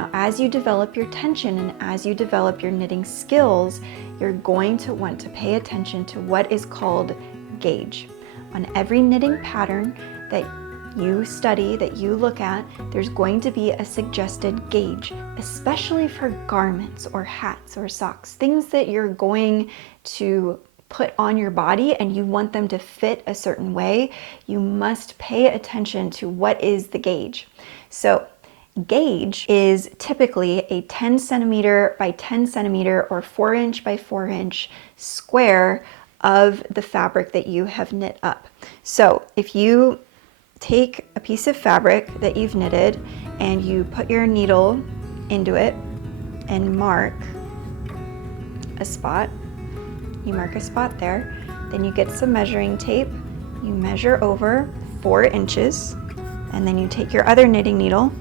Now, as you develop your tension and as you develop your knitting skills, you're going to want to pay attention to what is called gauge. On every knitting pattern that you study, that you look at, there's going to be a suggested gauge, especially for garments or hats or socks, things that you're going to put on your body and you want them to fit a certain way. You must pay attention to what is the gauge. So gauge is typically a 10 centimeter by 10 centimeter or 4 inch by 4 inch square of the fabric that you have knit up. So if you take a piece of fabric that you've knitted and you put your needle into it and mark a spot, you mark a spot there, then you get some measuring tape, you measure over 4 inches, and then you take your other knitting needle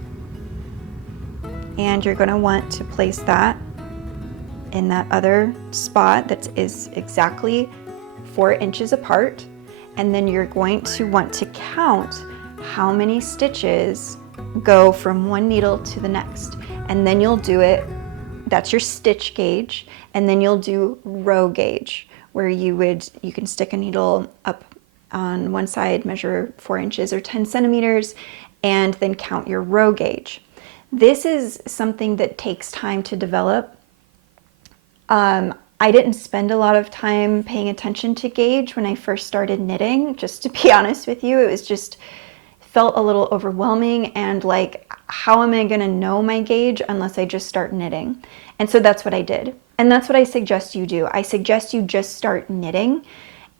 and you're going to want to place that in that other spot that is exactly 4 inches apart, and then you're going to want to count how many stitches go from one needle to the next, and then you'll do it. That's your stitch gauge, and then you'll do row gauge, where you can stick a needle up on one side, measure 4 inches or 10 centimeters, and then count your row gauge. This is something that takes time to develop. I didn't spend a lot of time paying attention to gauge when I first started knitting, just to be honest with you. It was just felt a little overwhelming, and like, how am I going to know my gauge unless I just start knitting? And so that's what I did. And that's what I suggest you do. I suggest you just start knitting,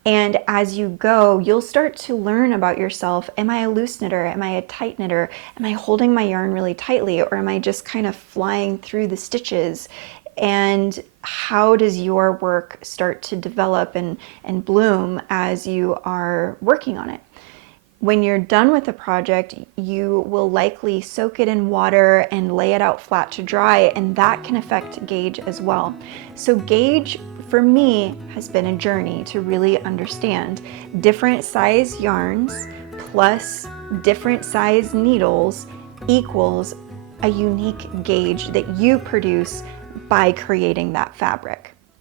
and as you go, you'll start to learn about yourself. Am I a loose knitter? Am I a tight knitter? Am I holding my yarn really tightly, or am I just kind of flying through the stitches? And how does your work start to develop and bloom as you are working on it? When you're done with a project, you will likely soak it in water and lay it out flat to dry, and that can affect gauge as well. So gauge, for me, has been a journey to really understand different size yarns plus different size needles equals a unique gauge that you produce by creating that fabric.